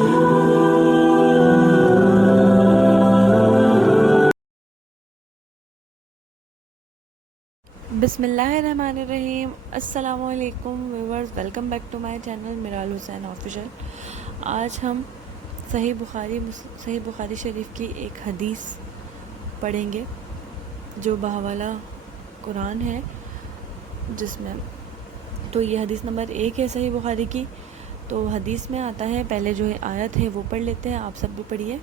بسم اللہ الرحمن الرحیم۔ السلام علیکم viewers, welcome back to my channel Miral Hussain official. آج ہم صحیح بخاری شریف کی ایک حدیث پڑھیں گے جو بحوالہ قرآن ہے، جس میں تو یہ حدیث نمبر 1 ہے صحیح بخاری کی۔ تو حدیث میں آتا ہے، پہلے جو آیت ہے وہ پڑھ لیتے ہیں، آپ سب بھی پڑھیے۔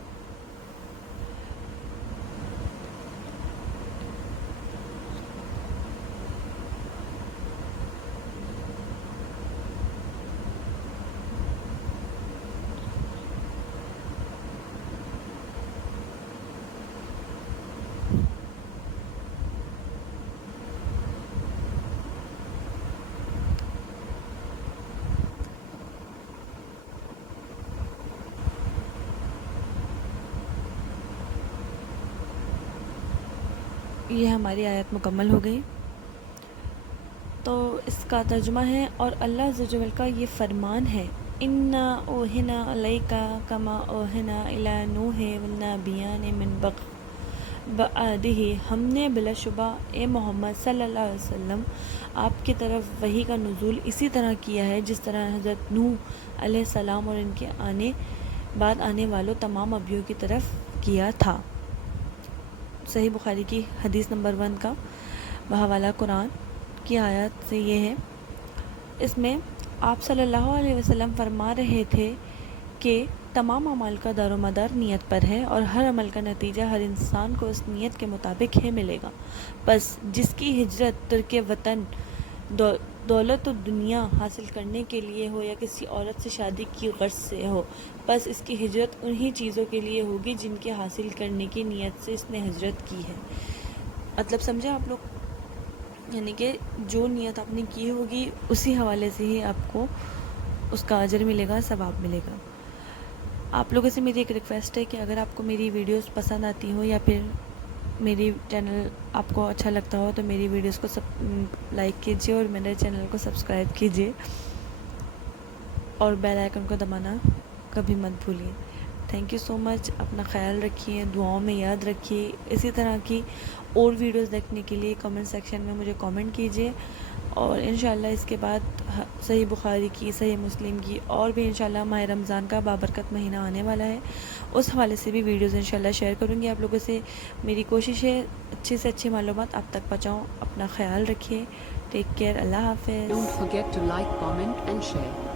یہ ہماری آیت مکمل ہو گئی۔ تو اس کا ترجمہ ہے، اور اللہ عز و جل کا یہ فرمان ہے، اِنَّا أَوْحَيْنَا إِلَيْكَ كَمَا أَوْحَيْنَا إِلَىٰ نُوحٍ وَالنَّبِيِّينَ مِن بَعْدِهِ، ہم نے بلا شبہ اے محمد صلی اللہ علیہ وسلم آپ کی طرف وحی کا نزول اسی طرح کیا ہے جس طرح حضرت نوح علیہ السلام اور ان کے بعد آنے والوں تمام انبیاء کی طرف کیا تھا۔ صحیح بخاری کی حدیث نمبر 1 کا بحوالہ قرآن کی آیت سے یہ ہے، اس میں آپ صلی اللہ علیہ وسلم فرما رہے تھے کہ تمام اعمال کا دار و مدار نیت پر ہے، اور ہر عمل کا نتیجہ ہر انسان کو اس نیت کے مطابق ہی ملے گا۔ بس جس کی ہجرت ترک وطن دولت و دنیا حاصل کرنے کے لیے ہو یا کسی عورت سے شادی کی غرض سے ہو، بس اس کی ہجرت انہی چیزوں کے لیے ہوگی جن کے حاصل کرنے کی نیت سے اس نے ہجرت کی ہے۔ مطلب سمجھے آپ لوگ؟ یعنی کہ جو نیت آپ نے کی ہوگی اسی حوالے سے ہی آپ کو اس کا اجر ملے گا، ثواب ملے گا۔ آپ لوگوں سے میری ایک ریکویسٹ ہے کہ اگر آپ کو میری ویڈیوز پسند آتی ہو یا پھر میری چینل آپ کو اچھا لگتا ہو تو میری ویڈیوز کو لائک کیجیے اور میرے چینل کو سبسکرائب کیجیے، اور بیل آئیکن کو دبانا کبھی مت بھولیے۔ تھینک یو سو مچ۔ اپنا خیال رکھیے، دعاؤں میں یاد رکھیے۔ اسی طرح کی اور ویڈیوز دیکھنے کے لیے کمنٹ سیکشن میں مجھے کامنٹ کیجیے، اور انشاءاللہ اس کے بعد صحیح بخاری کی، صحیح مسلم کی، اور بھی انشاءاللہ ماہ رمضان کا بابرکت مہینہ آنے والا ہے، اس حوالے سے بھی ویڈیوز انشاءاللہ شیئر کروں گی آپ لوگوں سے۔ میری کوشش ہے اچھی سے اچھی معلومات آپ تک پہنچاؤں۔ اپنا خیال رکھیے۔ Take care. اللہ حافظ۔ Don't forget to like, comment and share.